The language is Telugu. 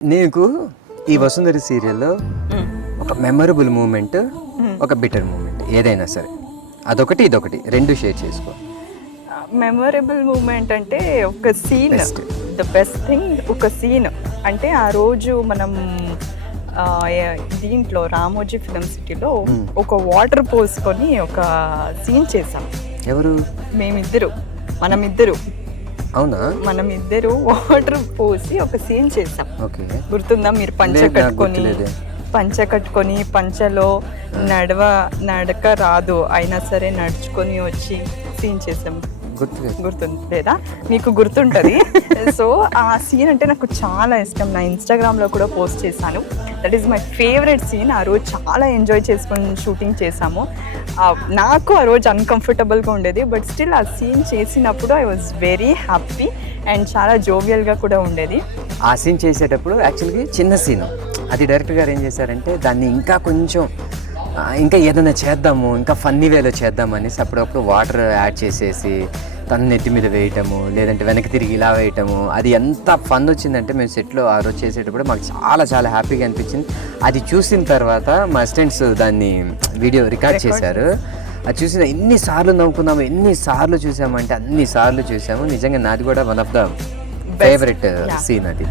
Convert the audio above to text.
నీకు ఈ వసుంధరి సీరియల్లో ఒక మెమరబుల్ మూమెంట్, ఒక బిటర్ మూమెంట్ ఏదైనా సరే, అదొకటి ఇదొకటి రెండు షేర్ చేసుకో. మెమొరబుల్ మూమెంట్ అంటే ఒక సీన్, ద బెస్ట్ థింగ్ ఒక సీన్ అంటే ఆ రోజు మనం దీంట్లో రామోజీ ఫిలిం సిటీలో ఒక వాటర్ పోసుకొని ఒక సీన్ చేసాం. ఎవరు? మనమిద్దరు అవునా? వాటర్ పోసి ఒక సీన్ చేసాం. ఓకే, గుర్తుందా? మీరు పంచ కట్టుకొని పంచలో నడక రాదు అయినా సరే నడుచుకొని వచ్చి సీన్ చేసాం. గుర్తుందా? మీకు గుర్తుంటది. సో ఆ సీన్ అంటే నాకు చాలా ఇష్టం. నా ఇన్స్టాగ్రామ్లో కూడా పోస్ట్ చేశాను. That is my favourite scene. ఆ రోజు చాలా ఎంజాయ్ చేసుకొని షూటింగ్ చేసాము. నాకు ఆ రోజు అన్కంఫర్టబుల్గా ఉండేది, బట్ స్టిల్ ఆ సీన్ చేసినప్పుడు I was very happy and చాలా జోవియల్గా కూడా ఉండేది. ఆ సీన్ చేసేటప్పుడు యాక్చువల్గా చిన్న సీను, అది డైరెక్టర్ గారు ఏం చేశారంటే దాన్ని ఇంకా కొంచెం ఇంకా ఏదైనా చేద్దాము, ఇంకా ఫన్నీ వేలో చేద్దాం అనేసి అప్పుడప్పుడు వాటర్ యాడ్ చేసేసి తను నెత్తి మీద వేయటము, లేదంటే వెనక్కి తిరిగి ఇలా వేయటము, అది ఎంత ఫన్ వచ్చిందంటే మేము సెట్లో ఆ రోజు చేసేటప్పుడు మాకు చాలా చాలా హ్యాపీగా అనిపించింది. అది చూసిన తర్వాత మా అసిస్టెంట్స్ దాన్ని వీడియో రికార్డ్ చేశారు. అది చూసిన ఎన్నిసార్లు నవ్వుకున్నాము, ఎన్నిసార్లు చూసాము అంటే అన్నిసార్లు చూసాము. నిజంగా నాది కూడా one of the favourite scene అది.